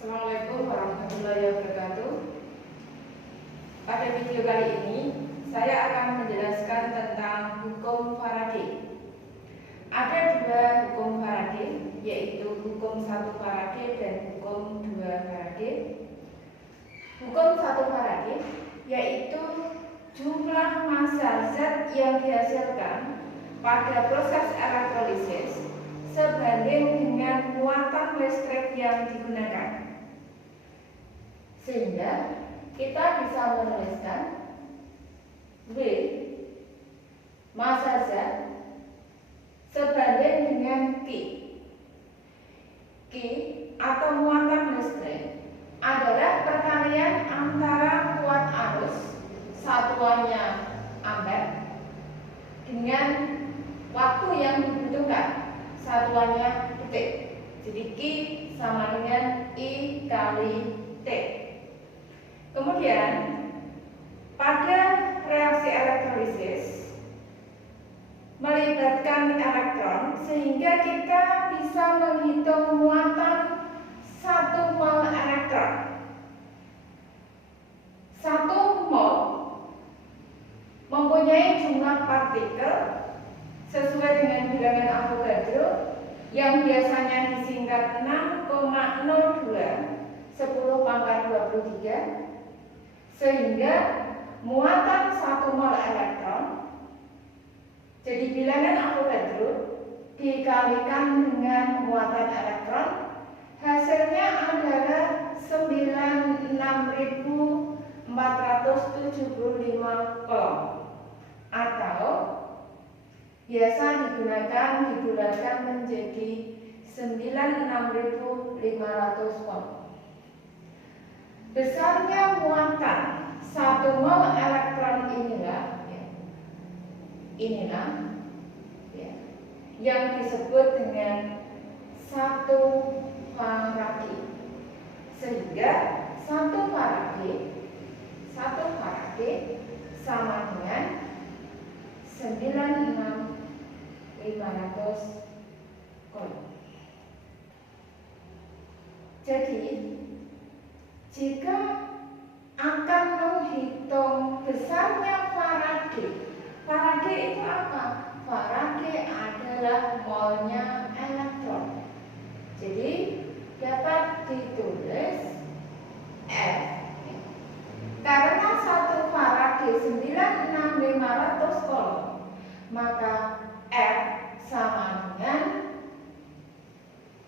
Assalamualaikum warahmatullahi wabarakatuh. Pada video kali ini saya akan menjelaskan tentang hukum Faraday. Ada dua hukum Faraday, yaitu hukum 1 Faraday dan hukum 2 Faraday. Hukum 1 Faraday yaitu jumlah massa zat yang dihasilkan pada proses elektrolisis sebanding dengan muatan listrik yang digunakan. Sehingga kita bisa menuliskan W massa zat sebanding dengan Q. Q atau muatan listrik adalah perkalian antara kuat arus satuannya ampere dengan waktu yang dibutuhkan satuannya detik. Jadi Q sama dengan I kali T. Kemudian pada reaksi elektrolisis melibatkan elektron sehingga kita bisa menghitung muatan 1 mol elektron. 1 mol mempunyai jumlah partikel sesuai dengan bilangan Avogadro yang biasanya disingkat 6,02 10 pangkat 23, sehingga muatan 1 mol elektron jadi bilangan Avogadro dikalikan dengan muatan elektron, hasilnya adalah 96.475 coulomb, atau biasa dibulatkan menjadi 96.500 coulomb. Besarnya muatan 1 mol elektron inilah yang disebut dengan 1 Faraday. Sehingga 1 Faraday sama dengan 96.500 coulomb. Jadi jika akan menghitung besarnya Faraday itu apa? Faraday adalah molnya elektron. Jadi dapat ditulis F. Karena 1 Faraday 96.500 coulomb, maka F sama dengan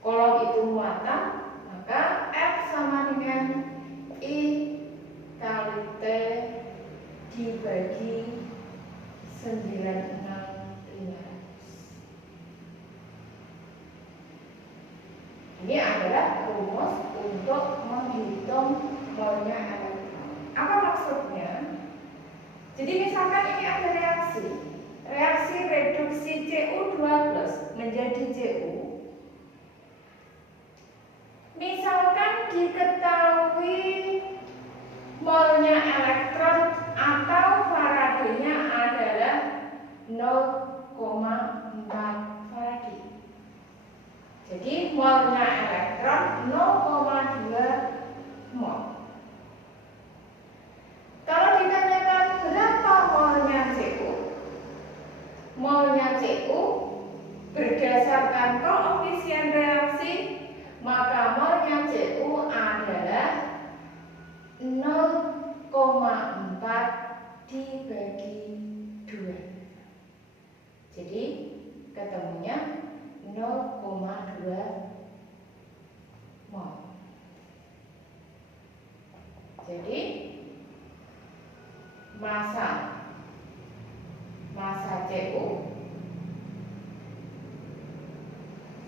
coulomb itu muatan, maka F sama dengan I kali T dibagi 96.500. Ini adalah rumus untuk menghitung molnya elektron. Apa maksudnya? Jadi misalkan ini ada reaksi reduksi Cu2+ menjadi Cu. Misalkan diketahui molnya elektron atau Faradaynya adalah 0,4 Faraday. Jadi molnya elektron 0,2 mol. Kalau ditanyakan berapa molnya Cu? Molnya Cu berdasarkan koefisien reaksi, maka molnya Cu adalah 0,4 dibagi 2. Jadi ketemunya 0,2 mol. Jadi massa Cu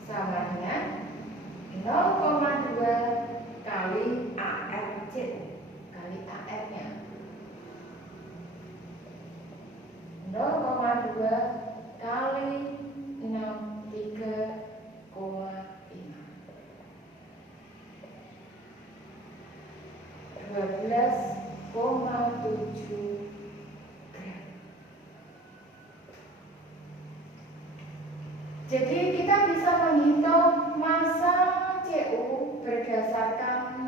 sama dengan 0,2 kali AR Cu kali AR-nya 0,2 kali 63,5 12,7 gram. Jadi kita bisa menghitung massa Cu berdasarkan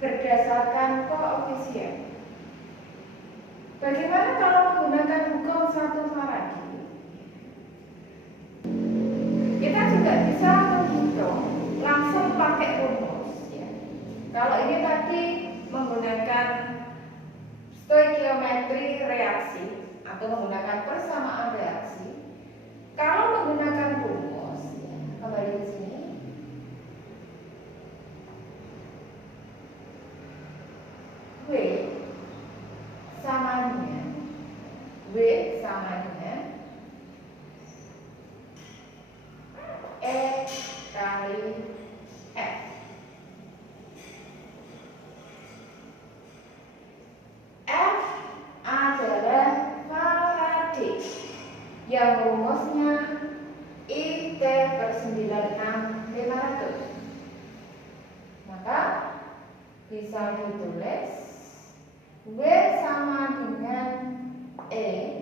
berdasarkan koefisien. Bagaimana kalau menggunakan hukum 1 Faraday? Kita juga bisa menghitung langsung pakai rumus ya. Kalau ini tadi menggunakan stoikiometri reaksi atau menggunakan persamaan reaksi. Kalau menggunakan rumus ya, kembali ke sini. W sama dengan E kali F. F adalah Faraday yang rumusnya IT per 96.500. Maka bisa ditulis W sama dengan E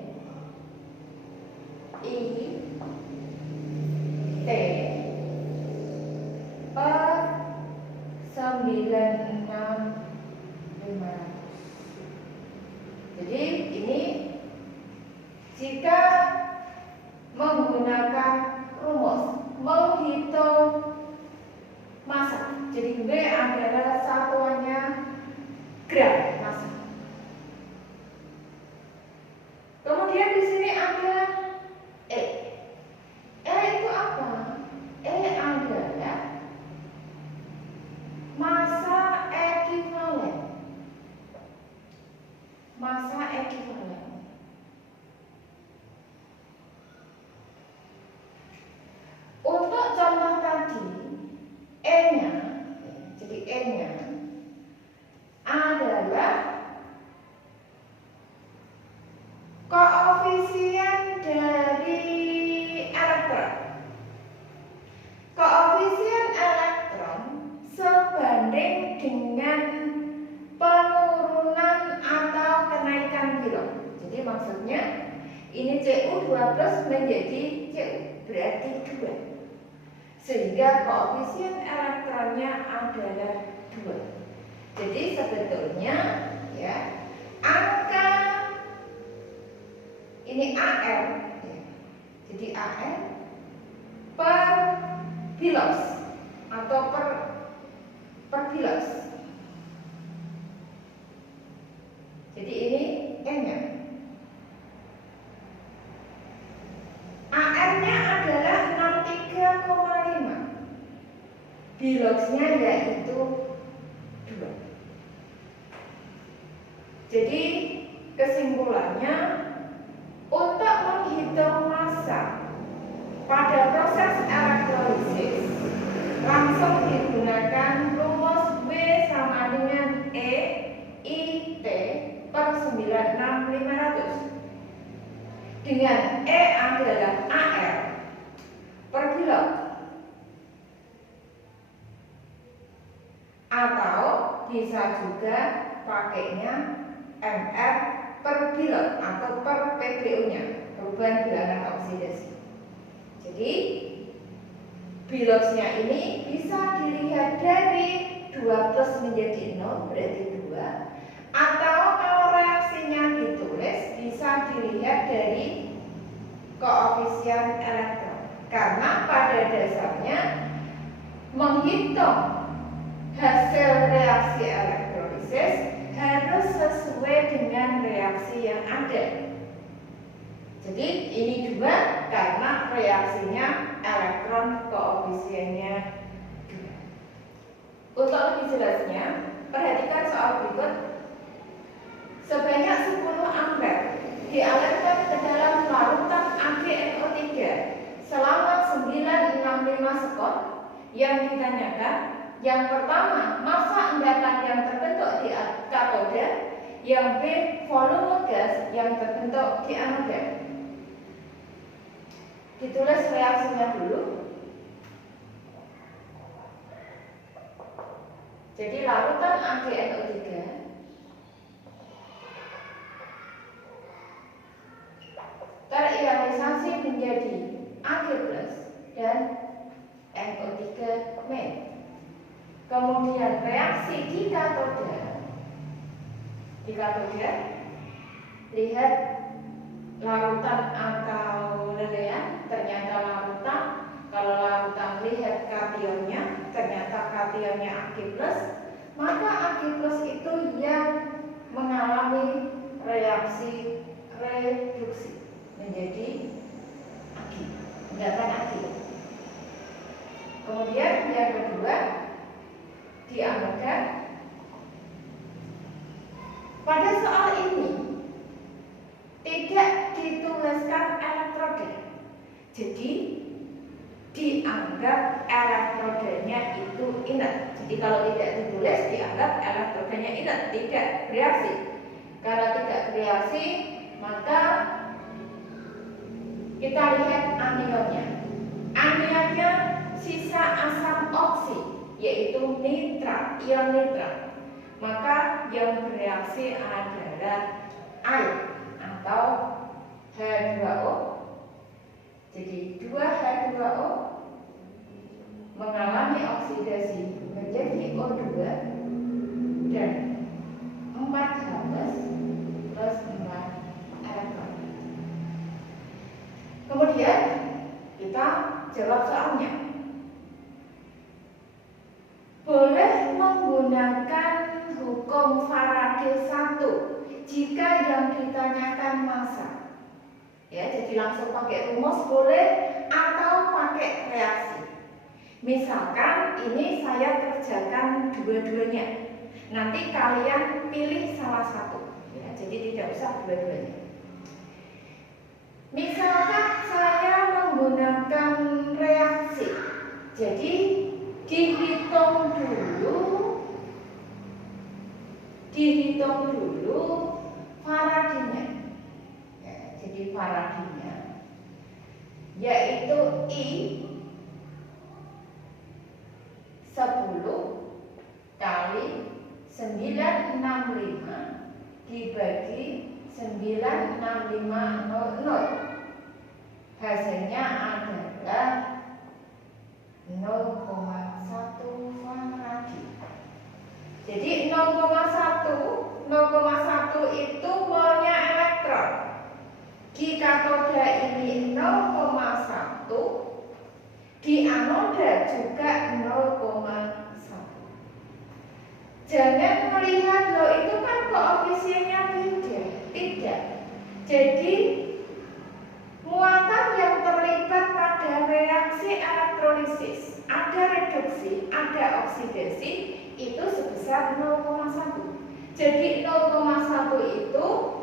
I T per 96.500. Jadi ini jika menggunakan rumus menghitung massa. Jadi W adalah satuannya gram massa. Kemudian di sini ada E. E itu apa? E adalah massa ekivalen. Massa ekivalen. Untuk contoh tadi, E-nya, jadi E-nya adalah koefisien dari elektron. Koefisien elektron sebanding dengan penurunan atau kenaikan bilang. Jadi maksudnya ini Cu2 plus menjadi Cu, berarti 2. Sehingga koefisien elektronnya adalah 2. Jadi sebetulnya ya angka ini AR ya. Jadi AR per bilos atau per bilos. Jadi ini N-nya. AR-nya adalah 63,5. Bilosnya yaitu 2. Jadi kesimpulannya untuk menghitung massa pada proses elektrolisis langsung digunakan rumus W sama dengan E I T per 96.500 dengan E adalah AR per kilo atau bisa juga pakainya MR per kilo atau per PBU-nya, perubahan bilangan oksidasi. Jadi bilosnya ini bisa dilihat dari 2 plus menjadi 0 berarti 2, atau kalau reaksinya ditulis bisa dilihat dari koefisien elektron, karena pada dasarnya menghitung hasil reaksi elektrolisis harus sesuai dengan reaksi yang ada. Jadi ini juga karena reaksinya elektron koefisiennya 2. Untuk lebih jelasnya, perhatikan soal berikut. Sebanyak 10 ampere dialirkan ke dalam larutan AgNO3 selama 965 sekon. Yang ditanyakan, yang pertama, massa endapan yang terbentuk di katoda, yang B, volume gas yang terbentuk di anoda. Ditulis reaksinya dulu. Jadi larutan AgNO3 terionisasi menjadi Ag+ dan NO3- Kemudian reaksi di katoda, lihat larutan atau lelehan, ternyata larutan. Kalau larutan lihat kationnya, ternyata kationnya Ag+, maka Ag+ itu yang mengalami reaksi reduksi menjadi Ag, mendatang Ag. Kemudian yang kedua, dianggap pada soal ini tidak dituliskan elektroda, jadi dianggap elektrodanya itu inert. Jadi kalau tidak ditulis dianggap elektrodanya inert, tidak bereaksi. Karena tidak bereaksi, maka kita lihat anionnya. Anionnya sisa asam oksi, yaitu nitrat, ion nitrat. Maka yang bereaksi adalah air atau H2O. Jadi 2H2O mengalami oksidasi menjadi O2 dan 4H plus 4 elektron. Kemudian kita jawab soalnya. Boleh menggunakan hukum Faraday 1 jika yang ditanyakan massa. Ya, jadi langsung pakai rumus boleh atau pakai reaksi. Misalkan ini saya kerjakan dua-duanya. Nanti kalian pilih salah satu. Ya, jadi tidak usah dua-duanya. Misalkan saya menggunakan reaksi. Jadi dihitung dulu Faradaynya. Ya, jadi Faradaynya yaitu I 10 kali 965 dibagi 96500. Hasilnya adalah 0,1 Faraday. Jadi 0,1 itu molnya elektron. Di katoda ini 0,1, di anoda juga 0,1. Jangan melihat loh itu kan koefisiennya beda. Tidak. Jadi muatan yang terlibat pada reaksi elektrolisis, ada reduksi, ada oksidasi, itu sebesar 0,1. Jadi 0,1 itu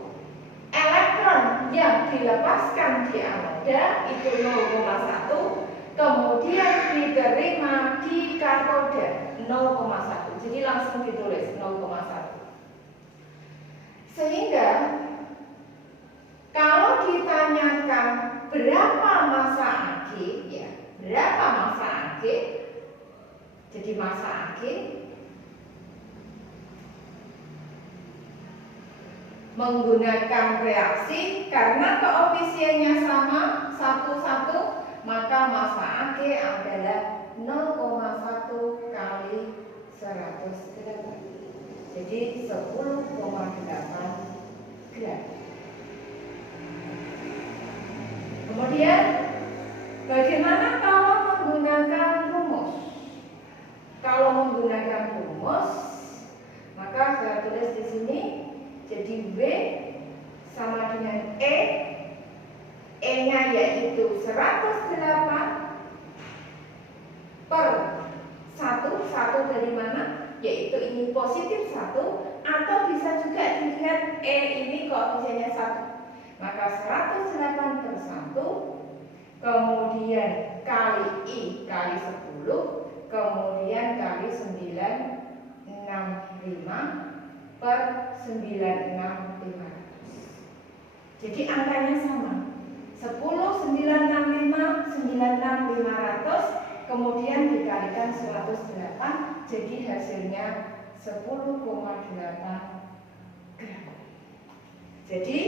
elektron yang dilepaskan di anoda itu 0,1, kemudian diterima di katoda 0,1. Jadi langsung ditulis 0,1. Sehingga kalau ditanyakan berapa massa Ag, ya, berapa massa Ag? Jadi massa Ag menggunakan reaksi karena koefisiennya sama 1,1, maka massa Ag adalah 0,1 kali 108. Jadi 10,8 gram. Kemudian bagaimana kalau menggunakan rumus? Kalau menggunakan rumus, maka saya tulis di sini. Jadi W sama dengan E. E-nya yaitu 108 per 1 dari mana? Yaitu ini positif 1, atau bisa juga dilihat E ini koefisiennya 1. Maka 108 per 1, kemudian kali I kali 10, kemudian kali 965 per 96500. Jadi angkanya sama. 10, 965, 96500, kemudian dikalikan 108, jadi hasilnya 10,8 gram. Jadi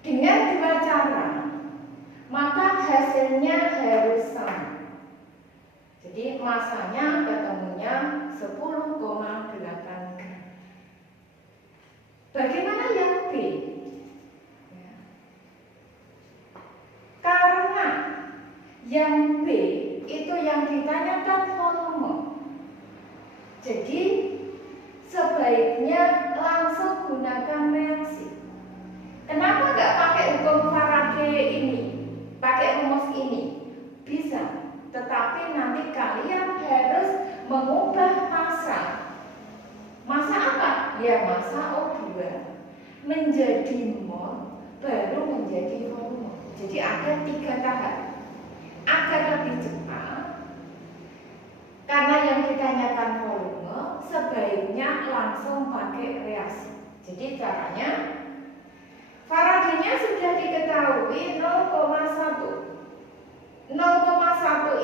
dengan dua cara, maka hasilnya harus sama. Jadi masanya ketemunya 10,8 gram. Bagaimana yang B? Ya. Karena yang B itu yang ditanyakan volume, jadi sebaiknya langsung gunakan reaksi. Kenapa nggak pakai hukum Faraday ini, pakai rumus ini? Bisa, tetapi nanti kalian harus mengubah massa. Massa apa? Ya massa O2 menjadi mol, baru menjadi volume. Jadi ada 3 tahap. Agar lebih cepat, karena yang ditanyakan volume, sebaiknya langsung pakai reaksi. Jadi caranya, Faraday-nya sudah diketahui 0,1. 0,1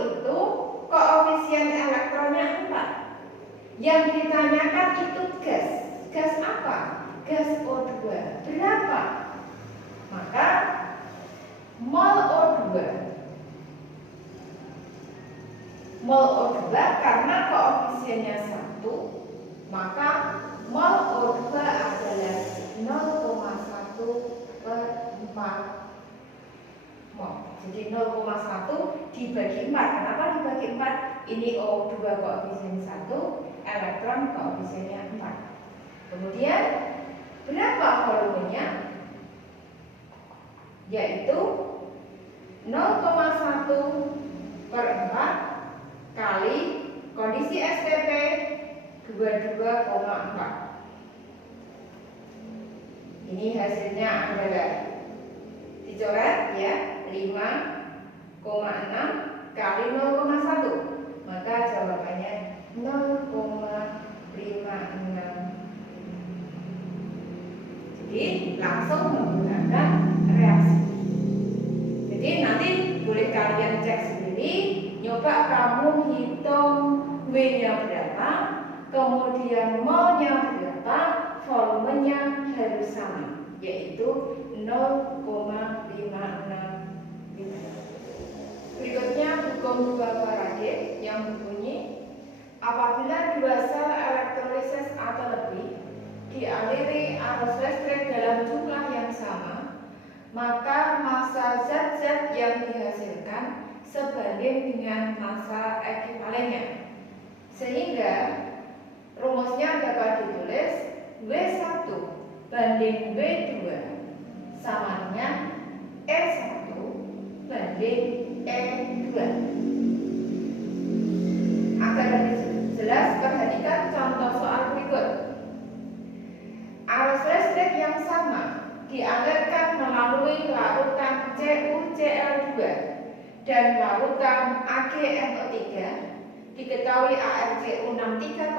itu koefisien elektronnya 4. Yang ditanyakan itu gas. Gas apa? Gas O2. Berapa? Maka mol O2. Mol O2 karena koefisiennya 1, maka mol O2 adalah 0,1 per 4 mol. Jadi 0,1 dibagi 4. Kenapa dibagi 4? Ini O2 koefisien 1, elektron koefisiennya 4. Kemudian berapa volumenya? Yaitu 0,1 per 4 kali kondisi STP 22,4. Ini hasilnya adalah dicoret ya, 5,6 kali 0,1. Maka jawabannya 0,56. Jadi langsung menggunakan reaksi. Jadi nanti boleh kalian cek sendiri, nyoba kamu hitung W-nya berapa, kemudian mol-nya berapa, volumenya harus sama, yaitu 0,56 liter. Berikutnya hukum 2 Faraday yang berbunyi, apabila 2 sel elektrolisis atau lebih dialiri arus listrik dalam jumlah yang sama, maka massa zat-zat yang dihasilkan sebanding dengan massa ekivalennya. Sehingga rumusnya dapat ditulis W1 banding W2 sama dengan E1 banding E2. Agar lebih jelas, perhatikan contoh soal berikut. Arus listrik yang sama dialirkan melalui larutan CuCl2 dan larutan AgNO3. Diketahui ArCu 63,5,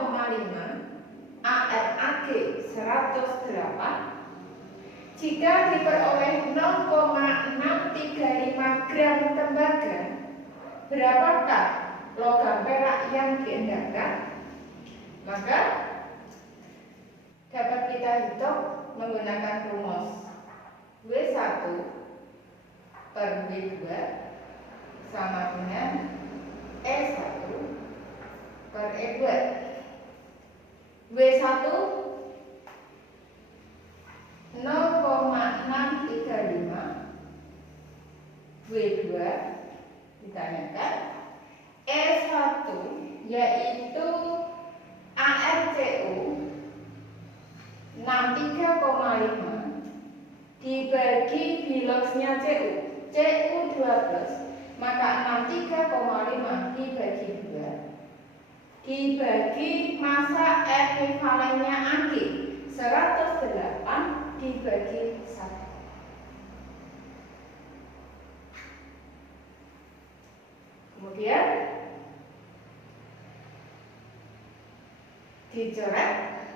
ArAg 108. Jika diperoleh 0,635 gram tembaga, berapakah logam perak yang diendapkan? Maka dapat kita hitung menggunakan rumus W1 per W2 sama dengan E1 per E2. W1 0,635, W2 ditanyakan, E1 yaitu ArCu 63,5 dibagi biloxnya Cu 12, maka 63,5 dibagi 2 dibagi massa ekivalennya Ag 108 dibagi 1. Kemudian dicoret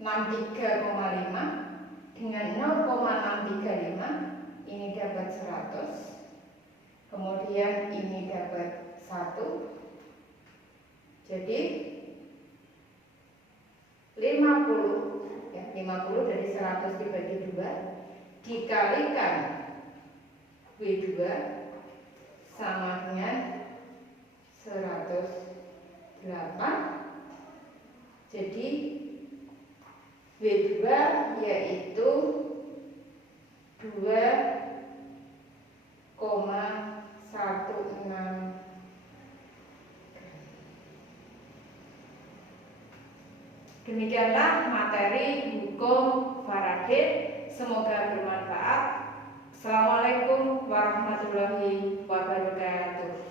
63,5 dengan 0,635, ini dapat 100. Kemudian ini dapat 1. Jadi 50 ya, 50 dari 100 dibagi 2 dikalikan W2 W2 yaitu 2,16. Demikianlah materi hukum Faraday. Semoga bermanfaat. Assalamualaikum warahmatullahi wabarakatuh.